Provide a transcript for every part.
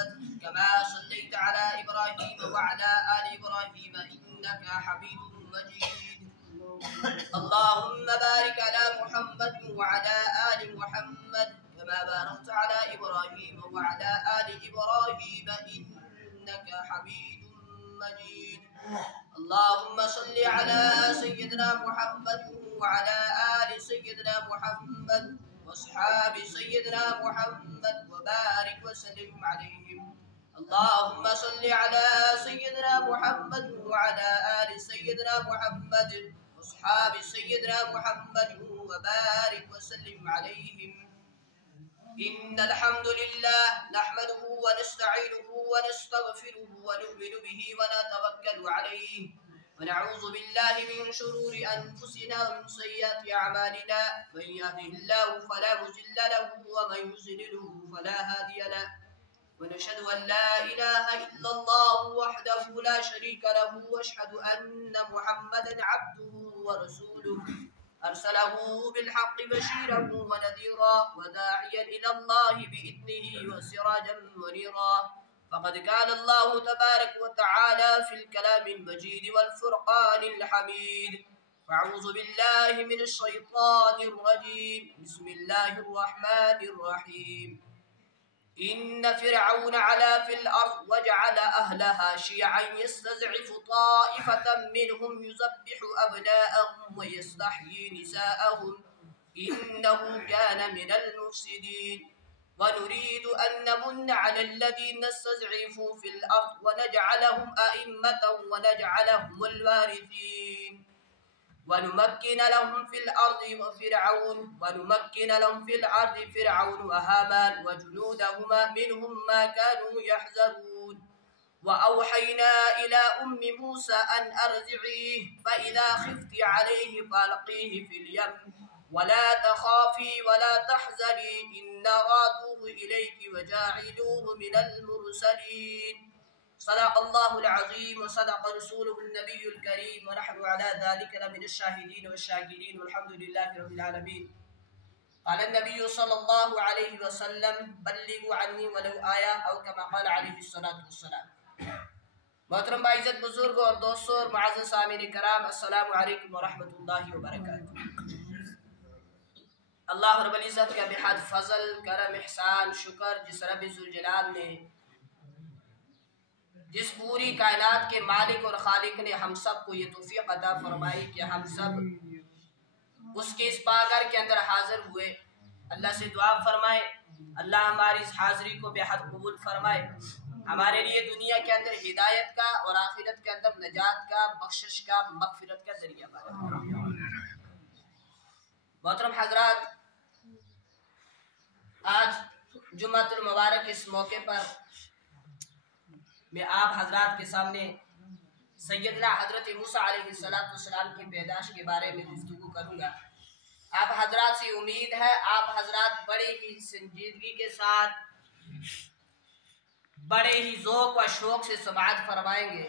محمد كما صليت على إبراهيم وعلى آل إبراهيم إنك حميد مجيد اللهم بارك على محمد وعلى آل محمد كما باركت على إبراهيم وعلى آل إبراهيم إنك حميد مجيد اللهم صل على سيدنا محمد وعلى آل سيدنا محمد واصحاب سيدنا محمد وبارك وسلم عليهم اللهم صل على سيدنا محمد وعلى آل سيدنا محمد واصحاب سيدنا محمد وبارك وسلم عليهم إن الحمد لله نحمده ونستعينه ونستغفره ونؤمن به ونتوكل عليه ونعوذ بالله من شرور أنفسنا ومن سيئات أعمالنا من يهده الله فلا مضل له ومن يضلل فلا هادي له ونشهد أن لا إله إلا الله وحده لا شريك له وأشهد أن محمدا عبده ورسوله أرسله بالحق بشيرا ونذيرا وداعيا إلى الله بإذنه وسراجا منيرا فقد قال الله تبارك وتعالى في الكلام المجيد والفرقان الحميد فأعوذ بالله من الشيطان الرجيم بسم الله الرحمن الرحيم إن فرعون علا في الأرض وجعل أهلها شيعا يستضعف طائفة منهم يذبح أبناءهم ويستحيي نساءهم إنه كان من المفسدين ونريد أن نمن على الذين استضعفوا في الأرض ونجعلهم أئمة ونجعلهم الوارثين ونمكن لهم في الأرض فرعون وهامان وجنودهما منهم ما كانوا يحذرون وأوحينا إلى أم موسى أن أرضعيه فإذا خفت عليه فألقيه في اليم ولا تخافي ولا تحزني إنا رادوه إليك وجاعلوه من المرسلين صدق الله العظيم وصدق رسوله النبي الكريم ونحن على ذلك لمن الشاهدين والشاكرين والحمد لله رب العالمين قال النبي صلى الله عليه وسلم بلغوا عني ولو آية أو كما قال عليه الصلاة والسلام محترم باعزت بزرگ اور دوستوں اور معزز سامعین کرام السلام علیکم ورحمۃ اللہ وبرکاتہ اللہ رب العزت کا بحد فضل کرم احسان شکر جس رب ذوالجلال نے جس پوری کائنات کے مالک اور خالق نے ہم سب کو یہ توفیق عطا فرمائی کہ ہم سب اس کے اس پاگھر کے اندر حاضر ہوئے اللہ سے دعا فرمائے اللہ ہماری اس حاضری کو بے حد قبول فرمائے ہمارے لیے دنیا کے اندر ہدایت کا اور آخرت کے اندر نجات کا بخشش کا مغفرت کا ذریعہ بنا محترم حضرات آج جمعۃ المبارک اس موقع پر میں آپ حضرات کے سامنے سیدنا حضرت موسیٰ علیہ السلام کی پیدائش کے بارے میں گفتگو کروں گا آپ حضرات سے امید ہے آپ حضرات بڑے ہی سنجیدگی کے ساتھ بڑے ہی ذوق و شوق سے سماعت فرمائیں گے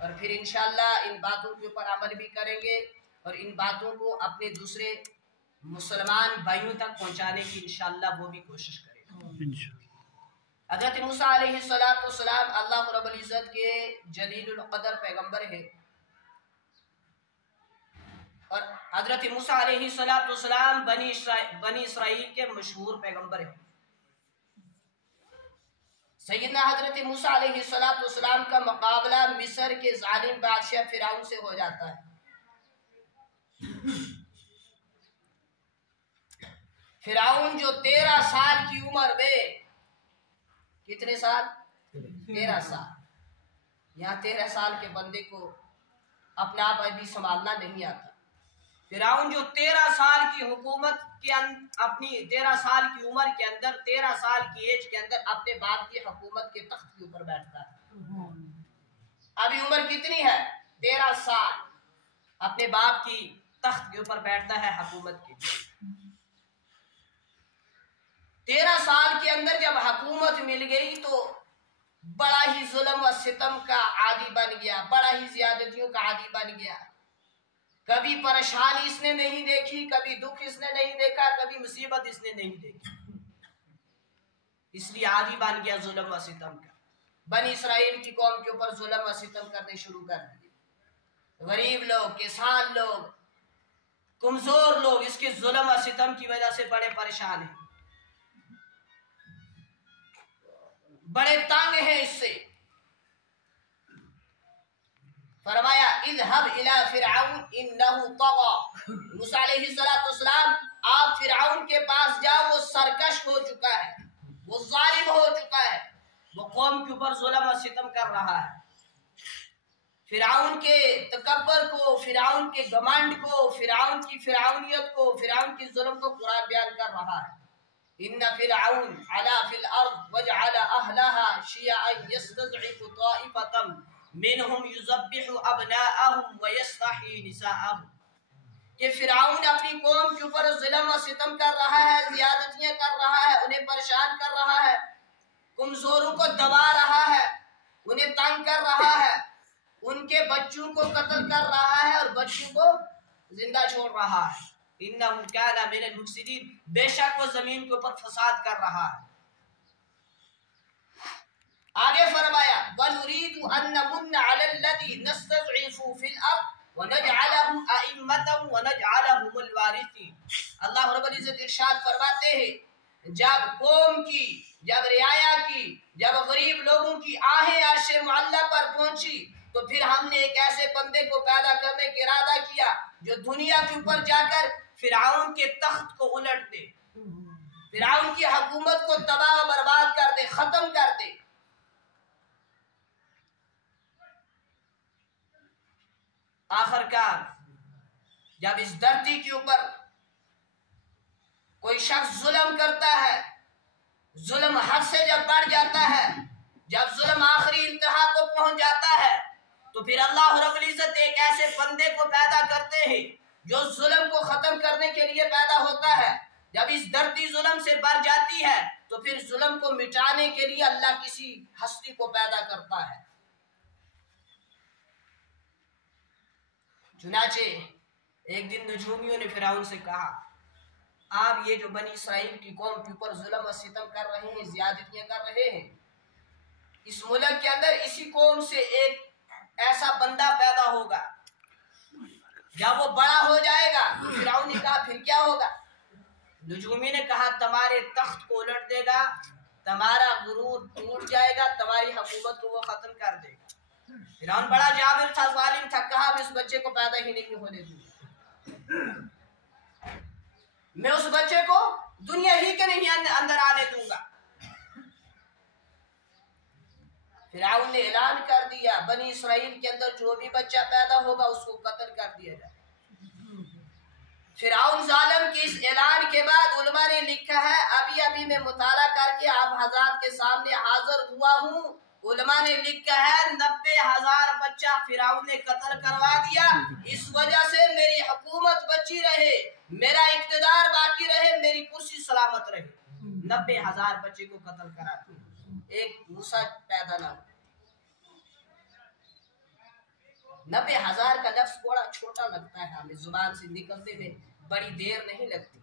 اور پھر انشاءاللہ ان باتوں کے اوپر عمل بھی کریں گے اور ان باتوں کو اپنے دوسرے مسلمان بھائیوں تک پہنچانے کی انشاءاللہ وہ بھی کوشش کریں گے حضرت موسیٰ علیہ السلام اللہ رب العزت کے جلیل القدر پیغمبر ہیں اور حضرت موسیٰ علیہ السلام بنی اسرائیل کے مشہور پیغمبر ہیں سیدنا حضرت موسیٰ علیہ السلام کا مقابلہ مصر کے ظالم بادشاہ فرعون سے ہو جاتا ہے فرعون جو 13 سال کی عمر میں کتنے سال 13 سال یہاں 13 سال کے بندے کو اپنا آپ ابھی سنبھالنا نہیں آتا فرعون جو 13 سال کی حکومت کے اپنی 13 سال کی عمر کے اندر 13 سال کی ایج کے اندر اپنے باپ کی حکومت کے تخت کے اوپر بیٹھتا ہے ابھی عمر کتنی ہے 13 سال اپنے باپ کی تخت کے اوپر بیٹھتا ہے حکومت کے 13 سال کے اندر جب حکومت مل گئی تو بڑا ہی ظلم و ستم کا عادی بن گیا بڑا ہی زیادتیوں کا عادی بن گیا کبھی پریشانی اس نے نہیں دیکھی کبھی دکھ اس نے نہیں دیکھا کبھی مصیبت اس نے نہیں دیکھی اس لیے عادی بن گیا ظلم و ستم کا. بنی اسرائیل کی قوم کے اوپر ظلم و ستم کرنے شروع کر دیے. غریب لوگ، کسان لوگ، کمزور لوگ اس کے ظلم و ستم کی وجہ سے بڑے پریشان ہیں، بڑے تنگ ہیں اس سے. فرمایا اذهب الى فرعون انه طغى. موسیٰ علیہ السلام آپ فرعون کے پاس جاؤ، وہ سرکش ہو چکا ہے، وہ ظالم ہو چکا ہے، وہ قوم کے اوپر ظلم و ستم کر رہا ہے. فرعون کے تکبر کو، فرعون کے گھمنڈ کو، فرعون کی فرعونیت کو، فرعون کی ظلم کو قرآن بیان کر رہا ہے. ان فرعون علا فی الارض وجعل اہلها شیعا یستضعف طائفة منہم یذبح ابناءهم ویستحیی نساءهم. کہ فرعون اپنی قوم کے اوپر ظلم و ستم کر رہا ہے، زیادتیاں کر رہا ہے، انہیں پریشان کر رہا ہے، کمزوروں کو دبا رہا ہے، انہیں تنگ کر رہا ہے، ان کے بچوں کو قتل کر رہا ہے اور بچوں کو زندہ چھوڑ رہا ہے. انہم کان من المفسدین، بے شک وہ زمین کے اوپر فساد کر رہا ہے. آگے فرمایا وَنُرِيدُ أَن نَّمُنَّ عَلَى الَّذِينَ اسْتُضْعِفُوا فِي الْأَرْضِ وَنَجْعَلَهُمْ أَئِمَّةً وَنَجْعَلَهُمُ الْوَارِثِينَ. اللہ رب العزت ارشاد فرماتے ہیں جب قوم کی، جب رعایا کی، جب غریب لوگوں کی آہیں عرش معلی پر پہنچی تو پھر ہم نے ایک ایسے بندے کو پیدا کرنے کا ارادہ کیا جو دنیا کے اوپر جا کر فرعون کے تخت کو الٹ دے، فرعون کی حکومت کو تباہ و برباد کر دے، ختم کر دے. آخر کار جب اس دھرتی کے اوپر کوئی شخص ظلم کرتا ہے، ظلم حد سے جب بڑھ جاتا ہے، جب ظلم آخری انتہا کو پہنچ جاتا ہے تو پھر اللہ رب العزت ایک ایسے بندے کو پیدا کرتے ہیں جو ظلم کو ختم کرنے کے لیے پیدا ہوتا ہے. جب اس دھرتی ظلم سے بھر جاتی ہے تو پھر ظلم کو مٹانے کے لیے اللہ کسی ہستی کو پیدا کرتا ہے. چنانچہ ایک دن نجومیوں نے فرعون سے کہا آپ یہ جو بنی اسرائیل کی قوم کے اوپر ظلم و ستم کر رہے ہیں، زیادتیاں کر رہے ہیں، اس ملک کے اندر اسی قوم سے ایک ایسا بندہ پیدا ہوگا، جب وہ بڑا ہو جائے گا. فرعون نے کہا پھر کیا ہوگا؟ نجومی نے کہا تمہارے تخت کو الٹ دے گا، تمہارا غرور ٹوٹ جائے گا، تمہاری حکومت کو وہ ختم کر دے گا. فرعون بڑا جابر تھا، ظالم تھا، کہا میں اس بچے کو پیدا ہی نہیں ہونے دوں گا، میں اس بچے کو دنیا ہی کے نہیں اندر آنے دوں گا. فرعون نے اعلان کر دیا بنی اسرائیل کے اندر جو بھی بچہ پیدا ہوگا اس کو قتل کر دیا جائے. فرعون ظالم کے اس اعلان کے بعد علماء نے لکھا ہے، ابھی میں مطالعہ کر کے آپ حضرات کے سامنے حاضر ہوا ہوں، علماء نے لکھا ہے 90,000 بچہ فرعون نے قتل کروا دیا. اس وجہ سے میری حکومت بچی رہے، میرا اقتدار باقی رہے، میری کرسی سلامت رہے. 90,000 بچے کو قتل کرا دیا، ایک موسیٰ پیدا نہ ہو. 90,000 کا لفظ بڑا چھوٹا لگتا ہے ہمیں، زبان سے نکلتے میں بڑی دیر نہیں لگتی،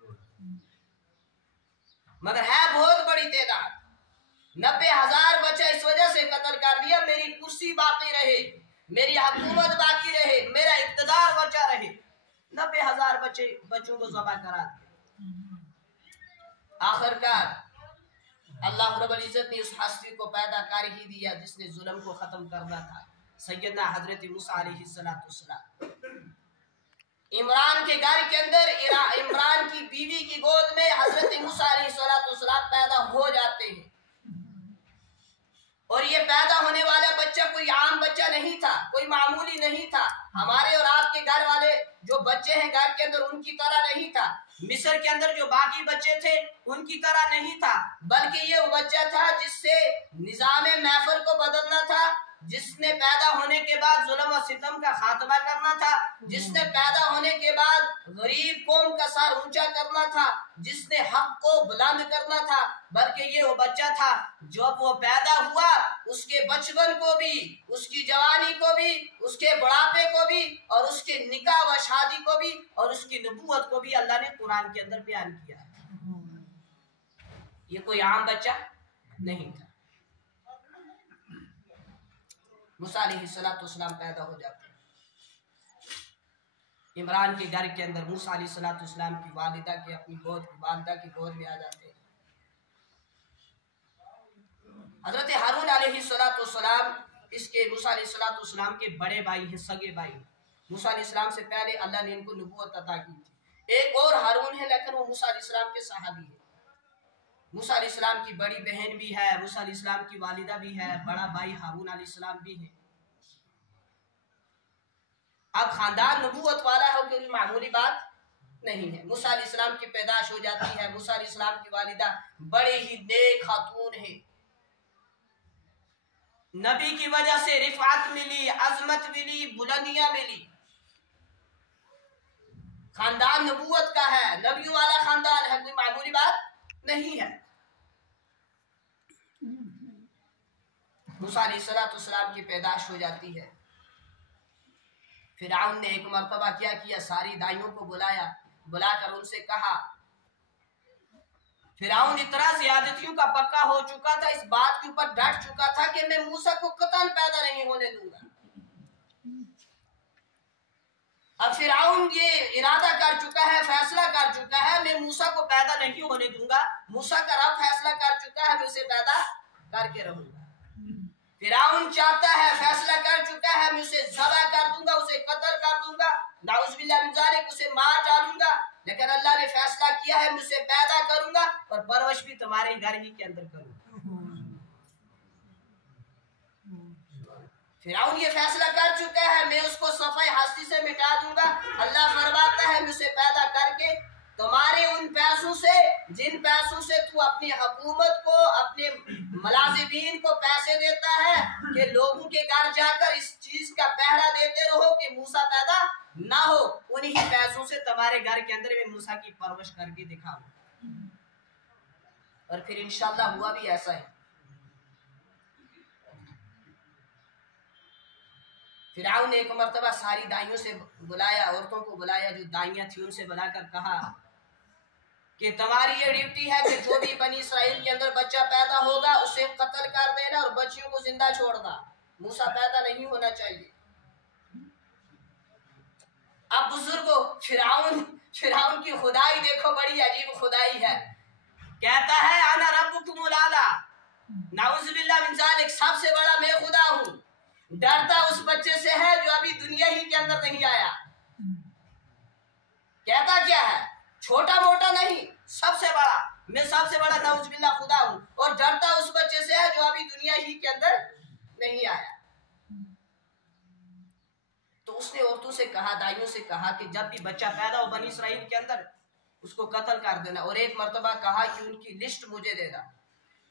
مگر ہے بہت بڑی تعداد. 90,000 بچہ اس وجہ سے قتل کر دیا میری کرسی باقی رہے، میری حکومت باقی رہے، میرا اقتدار بچا رہے. 90,000 بچوں کو ذبح کرا دیا. آخر کار اللہ رب العزت نے اس ہستی کو پیدا کر ہی دیا جس نے ظلم کو ختم کرنا تھا، سیدنا حضرت موسیٰ علیہ السلام. عمران کے گھر کے اندر عمران کی بیوی کی گود میں حضرت موسیٰ علیہ السلام پیدا ہو جاتے ہیں، اور یہ پیدا ہونے والا بچہ کوئی عام بچہ نہیں تھا، کوئی معمولی نہیں تھا. ہمارے اور آپ کے گھر والے جو بچے ہیں گھر کے اندر ان کی طرح نہیں تھا، مصر کے اندر جو باقی بچے تھے ان کی طرح نہیں تھا، بلکہ یہ وہ بچہ تھا جس سے نظام محفل کو بدلنا تھا، جس نے پیدا ہونے کے بعد ظلم و ستم کا خاتمہ کرنا تھا، جس نے پیدا ہونے کے بعد غریب قوم کا سر اونچا کرنا تھا، جس نے حق کو بلند کرنا تھا. بلکہ یہ وہ بچہ تھا جب وہ پیدا ہوا اس کے بچپن کو بھی، اس کی جوانی کو بھی، اس کے بڑھاپے کو بھی، اور اس کے نکاح و شادی کو بھی، اور اس کی نبوت کو بھی اللہ نے قرآن کے اندر بیان کیا. یہ کوئی عام بچہ نہیں تھا۔ موسیٰ علیہ السلام پیدا ہو جاتے ہیں عمران کے گھر کے اندر، موسیٰ علیہ السلام کی والدہ کے اپنی والدہ کی گود میں آ جاتے ہیں۔ حضرت ہارون علیہ السلام اس کے موسیٰ علیہ السلام کے بڑے بھائی ہیں، سگے بھائی۔ موسیٰ علیہ السلام سے پہلے اللہ نے ان کو نبوت عطا کی تھی۔ ایک اور ہارون ہے لیکن وہ موسیٰ علیہ السلام کے صحابی ہے۔ موسیٰ علیہ السلام کی بڑی بہن بھی ہے، موسیٰ علیہ السلام کی والدہ بھی ہے، بڑا بھائی ہارون علیہ السلام بھی ہے۔ اب خاندان نبوت والا ہے کہ معمولی بات نہیں ہے۔ موسیٰ علیہ السلام کی پیدائش ہو جاتی ہے۔ موسیٰ علیہ السلام کی والدہ بڑے ہی نیک خاتون ہیں، نبی کی وجہ سے رفعت ملی، عظمت ملی، بلندیاں ملی۔ خاندان نبوت کا ہے، نبیوں والا خاندان ہے، کوئی معمولی بات نہیں ہے۔ موسیٰ علیہ السلام کی پیدائش ہو جاتی ہے۔ فرعون نے ایک مرتبہ کیا کیا، ساری دائیوں کو بلا کر ان سے کہا، فرعون اتنا زیادتیوں کا پکا ہو چکا تھا، اس بات کے اوپر ڈٹ چکا تھا کہ میں موسیٰ کو قطعاً پیدا نہیں ہونے دوں گا۔ اب فرعون یہ ارادہ کر چکا ہے، فیصلہ کر چکا ہے، میں موسیٰ کو پیدا نہیں ہونے دوں گا۔ موسیٰ کا رب فیصلہ کر چکا ہے، میں اسے پیدا کر کے رہوں گا۔ فرعون چاہتا ہے، فیصلہ کر چکا ہے، میں اسے ذبح کر دوں گا، اسے قتل کر دوں گا، نعوذ باللہ من ذالک، اسے مار ڈالوں گا۔ لیکن اللہ نے فیصلہ کیا ہے، میں اسے پیدا کروں گا اور پرورش بھی تمہارے گھر ہی کے اندر کروں گا۔ فرعون یہ فیصلہ کر چکا ہے، میں اس کو صفحہ ہستی سے مٹا دوں گا۔ اللہ فرماتا ہے، میں اسے پیدا کر کے تمہارے ان پیسوں سے، جن پیسوں سے تو اپنی حکومت کو، اپنے ملازمین کو پیسے دیتا ہے کہ لوگوں کے گھر جا کر اس چیز کا پہرا دیتے رہو کہ موسیٰ پیدا نہ ہو، انہی پیسوں سے تمہارے گھر کے اندر میں موسیٰ کی پرورش کر کے دکھاؤں۔ اور پھر انشاءاللہ ہوا بھی ایسا ہے۔ فرعون نے ایک مرتبہ ساری دائیوں سے بلایا، عورتوں کو بلایا جو دائیاں تھیں، ان سے بلا کر کہا کہ تمہاری یہ ڈیوٹی ہے کہ جو بھی بنی اسرائیل کے اندر بچہ پیدا ہوگا اسے قتل کر دینا اور بچیوں کو زندہ چھوڑنا، موسیٰ پیدا نہیں ہونا چاہیے۔ اب بزرگوں، فرعون کی خدائی دیکھو، بڑی عجیب خدائی ہے۔ کہتا ہے انا ربکم الاعلی، نعوذ باللہ من ذالک، سب سے بڑا میں خدا ہوں۔ ڈرتا اس بچے سے ہے جو ابھی دنیا ہی کے اندر نہیں آیا۔ کہتا کیا ہے؟ چھوٹا موٹا نہیں، سب سے بڑا، میں سب سے بڑا نعوذ باللہ خدا ہوں، اور ڈرتا اس بچے سے ہے جو ابھی دنیا ہی کے اندر نہیں آیا۔ تو اس نے عورتوں سے کہا، دائیوں سے کہا کہ جب بھی بچہ پیدا ہو بنی اسرائیل کے اندر اس کو قتل کر دینا، اور ایک مرتبہ کہا کہ ان کی لسٹ مجھے دینا۔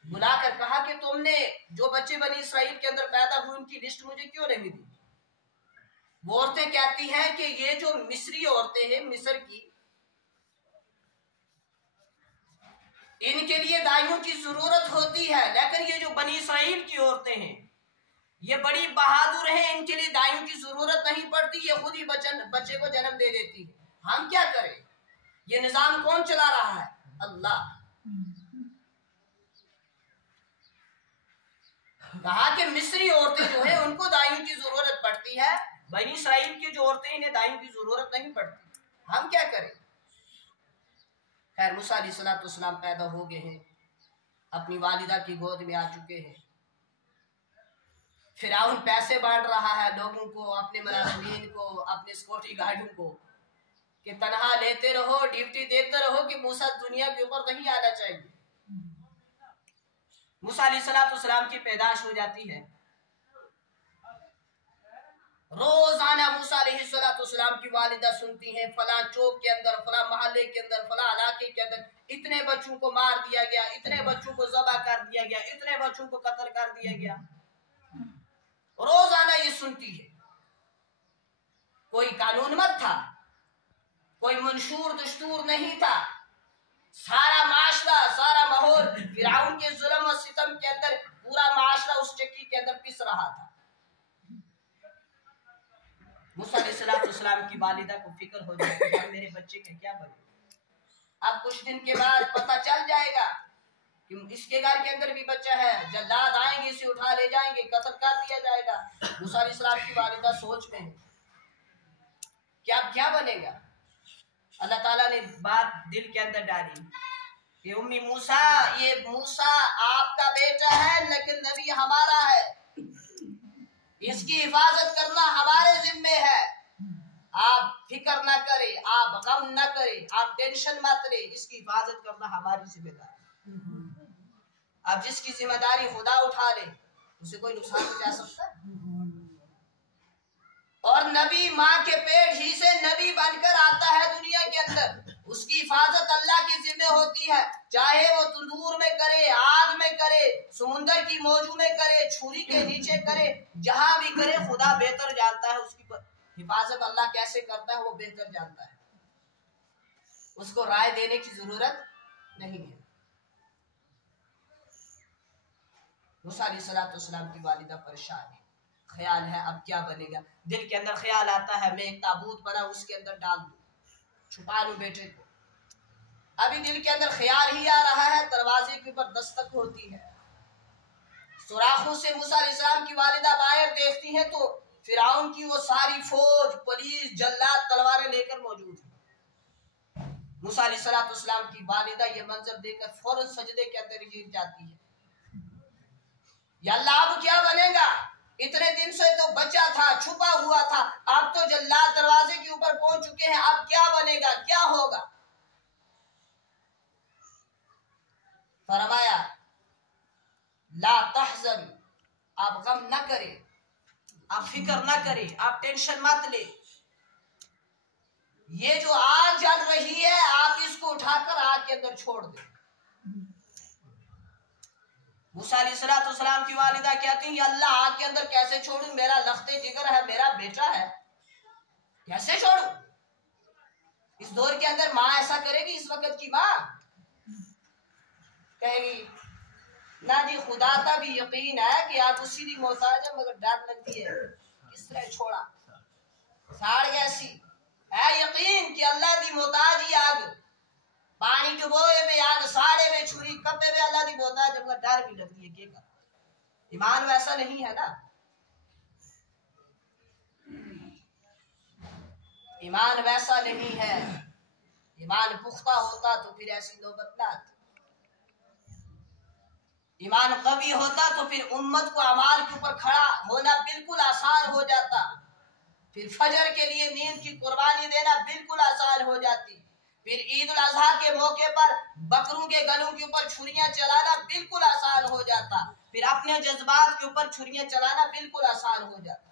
بلا کر کہا کہ تم نے جو بچے بنی اسرائیل کے اندر پیدا ہوئے ان کی لسٹ مجھے کیوں نہیں دی؟ وہ عورتیں کہتی ہیں کہ یہ جو مصری عورتیں ہیں، مصر کی، ان کے لیے دائیوں کی ضرورت ہوتی ہے، لیکن یہ جو بنی اسرائیل کی عورتیں ہیں یہ بڑی بہادر ہیں، ان کے لیے دائیوں کی ضرورت نہیں پڑتی، یہ خود ہی بچے کو جنم دے دیتی ہے، ہم کیا کریں؟ یہ نظام کون چلا رہا ہے؟ اللہ۔ کہا کہ مصری عورتیں جو ہیں ان کو دائیوں کی ضرورت پڑتی ہے، بنی اسرائیل کی جو عورتیں انہیں دائیوں کی ضرورت نہیں پڑتی، ہم کیا کریں؟ خیر، موسیٰ علیہ السلام پیدا ہو گئے ہیں، اپنی والدہ کی گود میں آ چکے ہیں۔ فرعون پیسے بانٹ رہا ہے لوگوں کو، اپنے ملازمین کو، اپنے سیکورٹی گارڈوں کو، کہ تنہا لیتے رہو، ڈیوٹی دیتے رہو کہ موسیٰ دنیا کے اوپر نہیں آنا چاہیے۔ موسیٰ علیہ السلام کی پیدائش ہو جاتی ہے۔ روزانہ موسیٰ علیہ السلام کی والدہ سنتی ہیں فلاں چوک کے اندر، فلاں محلے کے اندر، فلاں علاقے کے اندر اتنے بچوں کو مار دیا گیا، اتنے بچوں کو ذبح کر دیا گیا، اتنے بچوں کو قتل کر دیا گیا۔ روزانہ یہ سنتی ہے۔ کوئی قانون مت تھا، کوئی منشور دستور نہیں تھا، سارا معاشرہ، سارا ماحول فرعون کے ظلم و ستم کے اندر، پورا معاشرہ اس چکی کے اندر پس رہا تھا۔ موسیٰ علیہ السلام کی والدہ کو فکر ہو جائے کہ میرے بچے کا کیا بنے۔ اب کچھ دن کے بعد پتہ چل جائے گا کہ اس کے گھر کے اندر بھی بچہ ہے، جلاد آئیں گے اسے اٹھا لے جائیں گے، قتل کر دیا جائے گا۔ موسیٰ علیہ السلام کی والدہ سوچ میں ہے کہ اب کیا بنے گا؟ اللہ تعالیٰ نے بات دل کے اندر ڈالی کہ امی موسیٰ، یہ موسیٰ آپ کا بیٹا ہے لیکن نبی ہمارا ہے، اس کی حفاظت کرنا ہمارے ذمے ہے، آپ فکر نہ کریں، آپ غم نہ کریں، آپ ٹینشن مت لیں، اس کی حفاظت کرنا ہماری ذمہ داری۔ اب جس کی ذمہ داری خدا اٹھا لے اسے کوئی نقصان پہنچا سکتا ہے؟ اور نبی ماں کے پیٹ ہی سے نبی بن کر آتا ہے دنیا کے اندر، اس کی حفاظت اللہ کی ذمہ ہوتی ہے، چاہے وہ تندور میں کرے، آگ میں کرے، سمندر کی موجوں میں کرے، چھری کے نیچے کرے، جہاں بھی کرے، خدا بہتر جانتا ہے، اس کی حفاظت اللہ کیسے کرتا ہے وہ بہتر جانتا ہے، اس کو رائے دینے کی ضرورت نہیں ہے۔ موسیٰ علیہ السلام کی والدہ پریشان ہے، خیال ہے اب کیا بنے گا، دل کے اندر خیال آتا ہے میں ایک تابوت بنا اس کے اندر ڈال دوں، چھپا لوں بیٹے کو۔ ابھی دل کے اندر خیال ہی آ رہا ہے، دروازے کے اوپر دستک ہوتی ہے، سوراخوں سے موسیٰ علیہ السلام کی والدہ باہر دیکھتی ہے تو فرعون کی وہ ساری فوج، پولیس، جلاد تلواریں لے کر موجود ہیں۔ موسیٰ علیہ السلام کی والدہ یہ منظر دیکھ کر فوراً سجدے کے اندر گر جاتی ہے، یا اللہ اب کیا بنے گا، اتنے دن سے تو بچہ تھا، چھپا ہوا تھا، اب تو جلاد دروازے کے اوپر پہنچ چکے ہیں، اب کیا بنے گا، کیا ہوگا؟ فرمایا لا تحزن، آپ غم نہ کریں، آپ فکر نہ کریں، آپ ٹینشن مت لیں، یہ جو آگ جل رہی ہے آپ اس کو اٹھا کر آگ کے اندر چھوڑ دیں۔ موسیٰ علیہ السلام کی والدہ کہتی ہیں یا اللہ آگ کے اندر کیسے چھوڑوں، میرا لخت جگر ہے، میرا بیٹا ہے، کیسے چھوڑوں؟ اس دور کے اندر ماں ایسا کرے گی؟ اس وقت کی ماں کہے گی نہ جی خدا کا بھی یقین ہے کہ آپ اسی دی محتاج ہے، مگر ڈر لگتی ہے کس طرح چھوڑا، ساڑ گیسی ہے یقین کہ اللہ دی محتاج ہی آگ، پانی ڈبوئے میں آگ، ساڑے میں چھری، کپے میں اللہ دی محتاج، مگر ڈر بھی لگتی ہے کہ ایمان ویسا نہیں ہے نا، ایمان ویسا نہیں ہے، ایمان پختہ ہوتا تو پھر ایسی نوبت نہ آتی، ایمان قوی ہوتا تو پھر امت کو اعمال کے اوپر کھڑا ہونا بالکل آسان ہو جاتا، پھر فجر کے لیے نیند کی قربانی دینا بالکل آسان ہو جاتی، پھر عید الاضحیٰ کے موقع پر بکروں کے گلوں کے اوپر چھریاں چلانا بالکل آسان ہو جاتا، پھر اپنے جذبات کے اوپر چھریاں چلانا بالکل آسان ہو جاتا،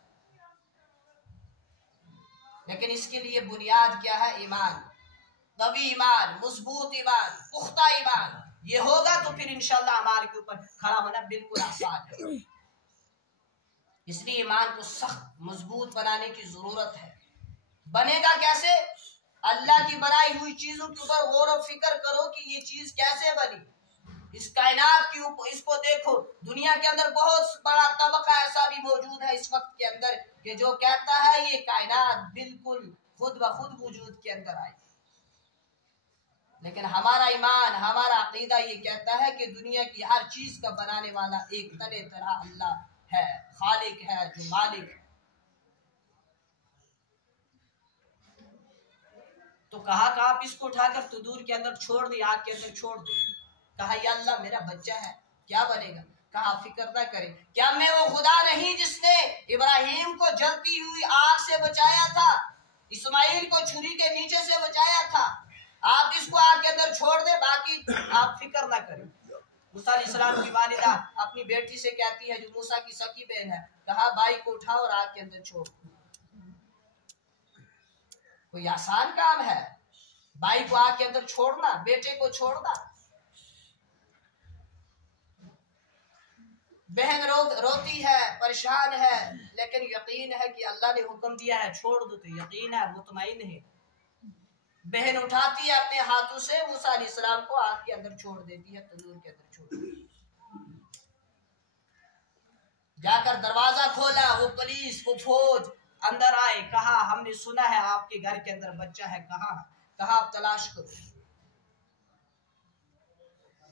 لیکن اس کے لیے بنیاد کیا ہے؟ ایمان، قوی ایمان، مضبوط ایمان، پختہ ایمان، یہ ہوگا تو پھر انشاءاللہ اعمال کے اوپر کھڑا ہونا بالکل آسان ہے۔ اس لیے ایمان کو سخت مضبوط بنانے کی ضرورت ہے۔ بنے گا کیسے؟ اللہ کی بنائی ہوئی چیزوں کے اوپر غور و فکر کرو کہ یہ چیز کیسے بنی، اس کائنات کے اوپر اس کو دیکھو، دنیا کے اندر بہت بڑا طبقہ ایسا بھی موجود ہے اس وقت کے اندر کہ جو کہتا ہے یہ کائنات بالکل خود بخود وجود کے اندر آئی، لیکن ہمارا ایمان، ہمارا عقیدہ یہ کہتا ہے کہ دنیا کی ہر چیز کا بنانے والا ایک طرح اللہ ہے، خالق ہے، جو مالک ہے۔ تو کہا کہ آپ اس کو اٹھا کر تندور کے اندر چھوڑ دیں، آگ کے اندر چھوڑ دیں، کہا یا اللہ میرا بچہ ہے، کیا بنے گا؟ کہا فکر نہ کریں، کیا میں وہ خدا نہیں جس نے ابراہیم کو جلتی ہوئی آگ سے بچایا تھا، اسماعیل کو چھری کے نیچے سے بچایا تھا، آپ اس کو آگ کے اندر چھوڑ دیں، باقی آپ فکر نہ کریں۔ موسیٰ علیہ السلام کی والدہ اپنی بیٹی سے کہتی ہے جو موسیٰ کی سکی بہن ہے، کہا بھائی کو اٹھاؤ اور آگ کے اندر چھوڑ۔ کوئی آسان کام ہے بھائی کو آگ کے اندر چھوڑنا، بیٹے کو چھوڑنا؟ بہن روتی ہے، پریشان ہے، لیکن یقین ہے کہ اللہ نے حکم دیا ہے چھوڑ دو، تو یقین ہے، مطمئن ہے۔ بہن اٹھاتی ہے اپنے ہاتھوں سے، موسیٰ علیہ السلام کو آگ کے اندر چھوڑ دیتی ہے، تنور کے اندر چھوڑ دیتی ہے۔ جا کر دروازہ کھولا، وہ پولیس، وہ فوج اندر آئے، کہا ہم نے سنا ہے آپ کے گھر کے اندر بچہ ہے، کہا آپ تلاش کرو۔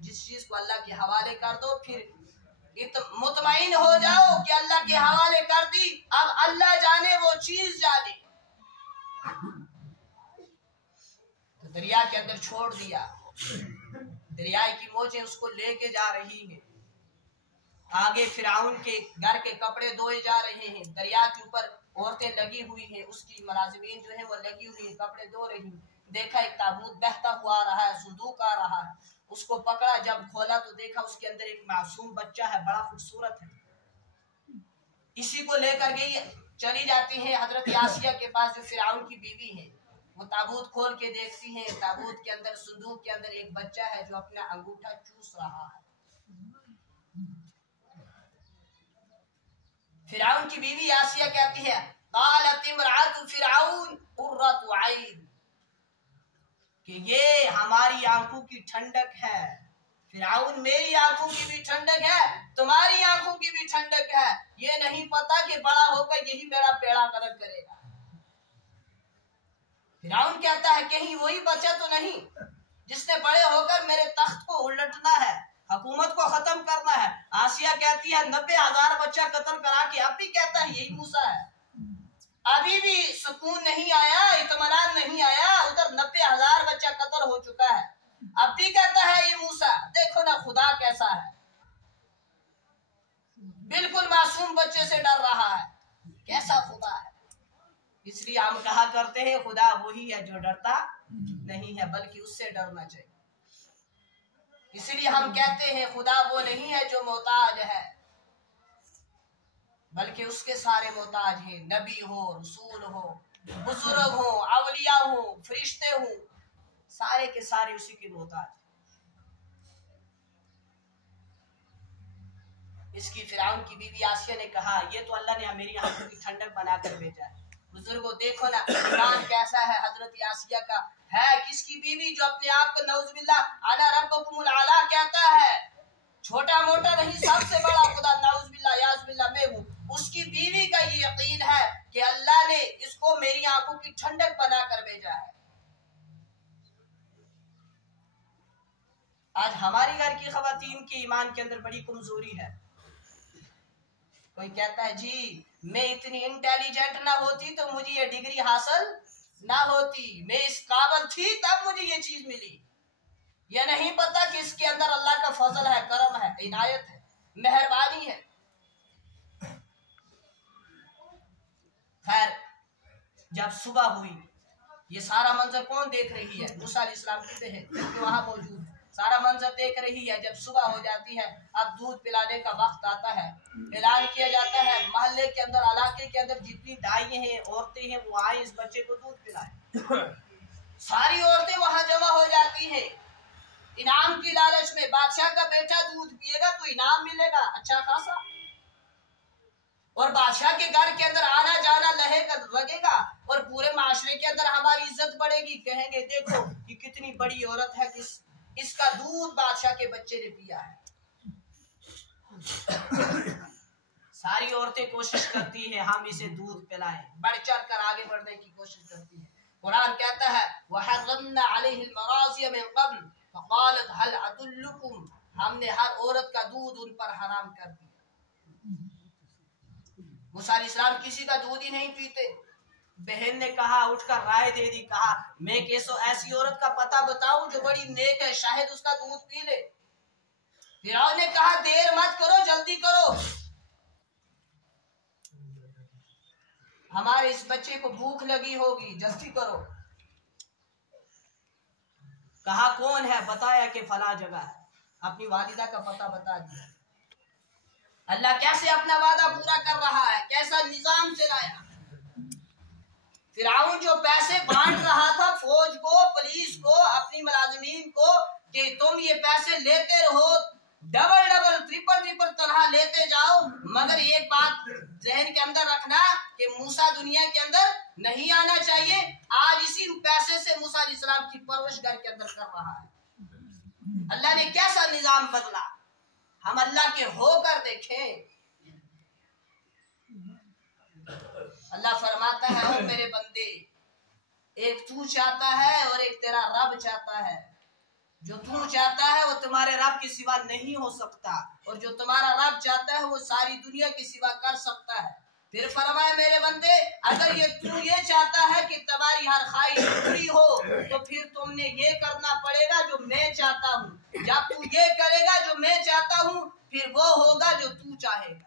جس چیز کو اللہ کے حوالے کر دو پھر مطمئن ہو جاؤ کہ اللہ کے حوالے کر دی، اب اللہ جانے وہ چیز جانے. تو دریا کے اندر چھوڑ دیا، دریائے کی موجیں اس کو لے کے جا رہی ہیں. آگے فرعون کے گھر کے کپڑے دھوئے جا رہے ہیں، دریا کے اوپر عورتیں لگی ہوئی ہیں، اس کی ملازمین جو ہیں وہ لگی ہوئی ہیں، کپڑے دھو رہی ہیں. دیکھا ایک تابوت بہتا ہوا آ رہا ہے، صندوق آ رہا ہے، اس کو پکڑا، جب کھولا تو دیکھا اس کے اندر ایک معصوم بچہ ہے، بڑا خوبصورت ہے. اسی کو لے کر گئی، چلی جاتی ہیں حضرت آسیہ کے پاس جو فرعون کی بیوی ہے. وہ تابوت کھول کے دیکھتی ہیں، تابوت کے اندر صندوق کے اندر ایک بچہ ہے جو اپنا انگوٹھا چوس رہا ہے. فرعون کی بیوی آسیہ کہتی ہے قالت امرأة فرعون قرۃ عین، کہ یہ ہماری آنکھوں کی ٹھنڈک ہے. فرعون میری آنکھوں کی بھی ٹھنڈک ہے، تمہاری آنکھوں کی بھی ٹھنڈک ہے. یہ نہیں پتا کہ بڑا ہو کر یہی میرا پیڑا قدر کرے گا. فرعون کہتا ہے کہیں وہی بچہ تو نہیں جس نے بڑے ہو کر میرے تخت کو الٹنا ہے، حکومت کو ختم کرنا ہے. آسیہ کہتی ہے 90,000 بچہ قتل کرا کے اب بھی کہتا ہے یہی موسیٰ ہے. ابھی بھی سکون نہیں آیا، اطمینان نہیں آیا. ادھر 90,000 بچہ قتل ہو چکا ہے، اب بھی کہتا ہے یہ موسیٰ. دیکھو نا خدا کیسا ہے، بالکل معصوم بچے سے ڈر رہا ہے. کیسا خدا ہے. اس لیے ہم کہا کرتے ہیں خدا وہی ہے جو ڈرتا نہیں ہے بلکہ اس سے ڈرنا چاہیے. اس لیے ہم کہتے ہیں خدا وہ نہیں ہے جو محتاج ہے بلکہ اس کے سارے محتاج ہیں. نبی ہو، رسول ہو، بزرگ ہو، اولیاء ہو، فرشتے ہوں، سارے کے سارے اسی کے محتاج. اس کی فرعون کی بیوی آسیہ نے کہا یہ تو اللہ نے میری آنکھوں کی ٹھنڈک بنا کر بھیجا ہے. بزرگوں دیکھو نا ایمان کیسا ہے حضرت آسیہ کا. ہے کس کی بیوی جو اپنے آپ کو نعوذ باللہ انا ربکم الاعلی کہتا ہے، چھوٹا موٹا نہیں، سب سے بڑا خدا نعوذ باللہ یعوذ باللہ میں ہوں. اس کی بیوی کا یہ یقین ہے کہ اللہ نے اس کو میری آنکھوں کی ٹھنڈک بنا کر بھیجا ہے. آج ہماری گھر کی خواتین کے ایمان کے اندر بڑی کمزوری ہے. کوئی کہتا ہے جی میں اتنی انٹیلیجنٹ نہ ہوتی تو مجھے یہ ڈگری حاصل نہ ہوتی، میں اس قابل تھی تب مجھے یہ چیز ملی. یہ نہیں پتا کہ اس کے اندر اللہ کا فضل ہے، کرم ہے، عنایت ہے، مہربانی ہے. خیر جب صبح ہوئی، یہ سارا منظر کون دیکھ رہی ہے؟ موسیٰ علیہ السلام کہتے ہیں کہ وہاں موجود ہے، سارا منظر دیکھ رہی ہے. جب صبح ہو جاتی ہے، اب دودھ پلانے کا وقت آتا ہے. اعلان کیا جاتا ہے محلے کے اندر، علاقے کے اندر جتنی دائیں ہیں، عورتیں ہیں، وہ آئیں اس بچے کو دودھ پلائیں. ساری عورتیں وہاں جمع ہو جاتی ہیں انعام کی لالچ میں. بادشاہ کا بیٹا دودھ پیے گا تو انعام ملے گا اچھا خاصا، اور بادشاہ کے گھر کے اندر آنا جانا لگے گا، اور پورے معاشرے کے اندر ہماری عزت بڑھے گی. کہیں گے دیکھو یہ کتنی بڑی عورت ہے، اس کا دودھ بادشاہ کے بچے نے پیا ہے. ساری عورتیں کوشش کرتی ہیں ہم اسے دودھ پلائیں، بڑھ چڑھ کر آگے بڑھنے کی کوشش کرتی ہیں. قرآن کہتا ہے وَحَرَّمْنَا عَلَيْهِ الْمَرَاضِيَ مِنْ قَبْلِ فَقَالَتْ هَلْ أَدُلُّكُمْ، ہم نے ہر عورت کا دودھ ان پر حرام کر دیا. موسیٰ علیہ السلام کسی کا دودھ ہی نہیں پیتے. بہن نے کہا اٹھ کر رائے دے دی، کہا میں ایسی عورت کا پتہ بتاؤں جو بڑی نیک ہے، شاید اس کا دودھ پی لے. فرعون نے کہا دیر مت کرو، جلدی کرو، ہمارے اس بچے کو بھوک لگی ہوگی، جلدی کرو. کہا کون ہے؟ بتایا کہ فلاں جگہ ہے. اپنی والدہ کا پتہ بتا دیا. اللہ کیسے اپنا وعدہ پورا کر رہا ہے، کیسا نظام چلایا. فرعون جو پیسے بانٹ رہا تھا فوج کو، پولیس کو، اپنی ملازمین کو کہ تم یہ پیسے لیتے رہو، ڈبل ڈبل ٹرپل طرح لیتے جاؤ، مگر ایک بات ذہن کے اندر رکھنا کہ موسیٰ دنیا کے اندر نہیں آنا چاہیے. آج اسی پیسے سے موسیٰ علیہ السلام کی پرورش گھر کے اندر کر رہا ہے. اللہ نے کیسا نظام بدلا، ہم اللہ کے ہو کر دیکھیں. اللہ فرماتا ہے او میرے بندے، ایک تو چاہتا ہے اور ایک تیرا رب چاہتا ہے. جو تو چاہتا ہے وہ تمہارے رب کے سوا نہیں ہو سکتا، اور جو تمہارا رب چاہتا ہے وہ ساری دنیا کے سوا کر سکتا ہے۔ پھر فرمائے میرے بندے، اگر تو یہ چاہتا ہے کہ تمہاری ہر خواہش پوری ہو تو پھر تم نے یہ کرنا پڑے گا جو میں چاہتا ہوں۔ جب تو یہ کرے گا جو میں چاہتا ہوں پھر وہ ہوگا جو تو چاہے گا۔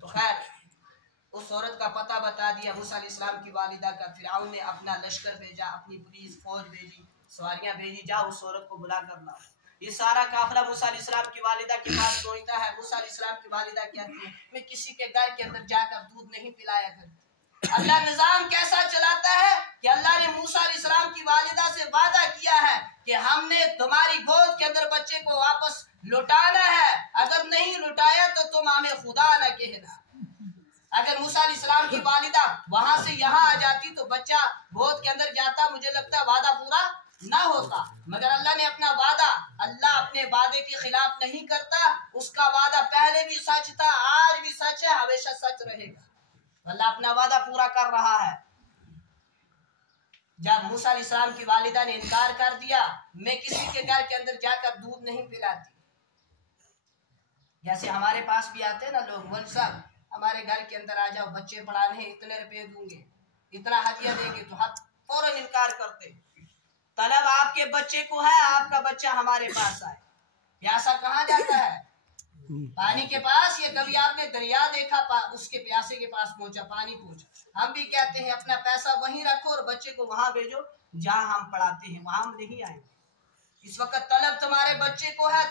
تو خیر اس عورت کا پتہ بتا دیا موسیٰ علیہ السلام کی والدہ کا۔ فرعون نے اپنا لشکر بھیجا، اپنی پولیس فوج بھیجی، سواریاں بھیجی، جا اس عورت کو بلا کر لاؤ۔ یہ سارا قافلہ موسیٰ علیہ السلام کی والدہ کے پاس پہنچتا ہے۔ موسیٰ علیہ السلام کی والدہ کہتی ہے میں کسی کے گھر کے اندر جا کر دودھ نہیں پلایا کرتی۔ اللہ نظام کیسا چلاتا ہے کہ اللہ نے موسیٰ علیہ السلام کی والدہ سے وعدہ کیا ہے کہ ہم نے تمہاری گود کے اندر بچے کو واپس لوٹانا ہے، اگر نہیں لوٹایا تو تم ہمیں خدا نہ کہنا۔ اگر موسیٰ علیہ السلام کی والدہ وہاں سے یہاں آ جاتی تو بچہ گود کے اندر جاتا، مجھے لگتا ہے وعدہ پورا نہ ہوتا، مگر اللہ نے اپنا وعدہ، اللہ اپنے وعدے کے خلاف نہیں کرتا، اس کا وعدہ پہلے بھی سچ تھا، آج بھی سچ ہے، ہمیشہ سچ رہے گا۔ اللہ اپنا وعدہ پورا کر رہا ہے۔ جب موسیٰ علیہ السلام کی والدہ نے انکار کر دیا میں کسی کے گھر کے اندر جا کر دودھ نہیں پلاتی، جیسے ہمارے پاس بھی آتے ہیں نا لوگ، مول صاحب ہمارے گھر کے اندر آ جاؤ، بچے پڑھانے ہیں، اتنے روپے دوں گے، اتنا ہدیہ دیں گے، تو ہم فوراً انکار کرتے۔ طلب آپ کے بچے کو ہے، آپ کا بچہ ہمارے پاس آئے۔ پیاسا کہاں جاتا ہے؟ پانی کے پاس، یا کبھی آپ نے دریا دیکھا اس کے پیاسے کے پاس پہنچا، پانی پہنچا؟ ہم بھی کہتے ہیں اپنا پیسہ وہیں رکھو اور بچے کو وہاں بھیجو جہاں ہم پڑھاتے ہیں، وہاں ہم نہیں آئیں گے۔ اس وقت طلب تمہارے بچے کو ہے،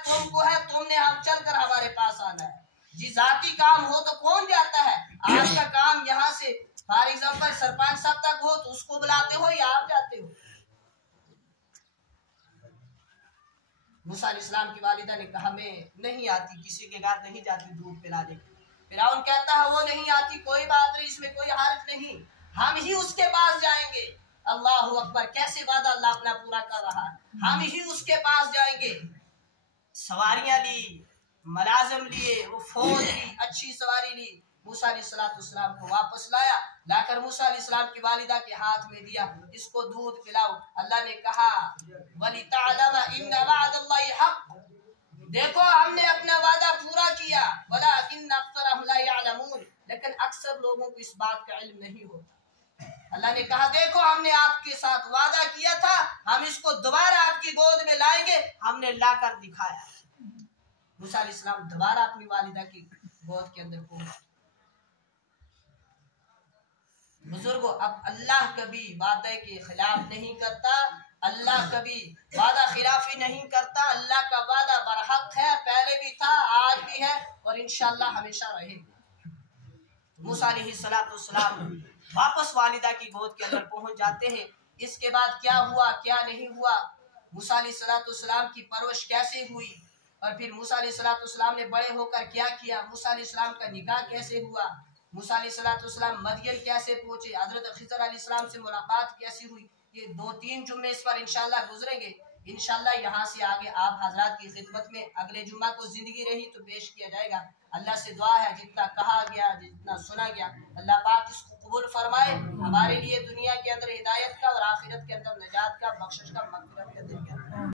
تم نے ہم چل کر ہمارے پاس آنا ہے۔ جی ذاتی کام ہو تو کون جاتا ہے؟ آج کا کام یہاں سے فار ایگزامپل سرپنچ صاحب تک ہو تو اس کو بلاتے ہو یا آپ جاتے ہو؟ موسیٰ علیہ السلام کی والدہ نے کہا میں نہیں آتی، کسی کے گھر نہیں جاتی دودھ پلانے۔ فرعون کہتا ہے وہ نہیں آتی، کوئی بات نہیں، اس میں کوئی حرج نہیں، ہم ہی اس کے پاس جائیں گے۔ اللہ اکبر، کیسے وعدہ اللہ اپنا پورا کر رہا ہے، ہم ہی اس کے پاس جائیں گے۔ سواریاں لی، ملازم لیے، وہ فوج لی، اچھی سواری لی، موسیٰ علیہ السلام کو واپس لا کر موسیٰ علیہ السلام کی والدہ کے ہاتھ میں دیا، اس کو دودھ پلاؤ۔ اللہ نے کہا وَلِتَعْلَمَ إِنَّ وَعْدَ اللَّهِ حَقٌّ، دیکھو ہم نے اپنا وعدہ پورا کیا، وَلَكِنَّ أَكْثَرَهُمْ لَا يَعْلَمُونَ، لیکن اکثر لوگوں کو اس بات کا علم نہیں ہوتا۔ اللہ نے کہا دیکھو ہم نے آپ کے ساتھ وعدہ کیا تھا، ہم اس کو دوبارہ آپ کی گود میں لائیں گے، ہم نے لا کر دکھایا۔ موسیٰ علیہ السلام دوبارہ اپنی والدہ کی گود کے اندر پہنچے۔ بزرگوں، اب اللہ کبھی وعدے کے خلاف نہیں کرتا، اللہ کبھی وعدہ خلافی نہیں کرتا، اللہ کا وعدہ برحق ہے، پہلے بھی تھا، آج بھی ہے، اور انشاءاللہ ہمیشہ رہے گا۔ موسیٰ علیہ السلام واپس والدہ کی گود کے اندر پہنچ جاتے ہیں۔ اس کے بعد کیا ہوا کیا نہیں ہوا، موسیٰ علیہ السلام کی پرورش کیسے ہوئی، اور پھر موسیٰ علیہ السلام نے بڑے ہو کر کیا کیا، موسیٰ علیہ السلام کا نکاح کیسے ہوا، موسیٰ علیہ السلام مدین کیسے پہنچے، حضرت خضر علیہ السلام سے ملاقات کیسی ہوئی، یہ 2-3 جملے اس پر انشاءاللہ گزریں گے۔ انشاءاللہ یہاں سے آگے آپ حضرات کی خدمت میں اگلے جمعہ کو زندگی رہی تو پیش کیا جائے گا۔ اللہ سے دعا ہے جتنا کہا گیا جتنا سنا گیا اللہ پاک اس کو قبول فرمائے، ہمارے لیے دنیا کے اندر ہدایت کا اور آخرت کے اندر نجات کا، بخشش کا، مغفرت کا ذریعہ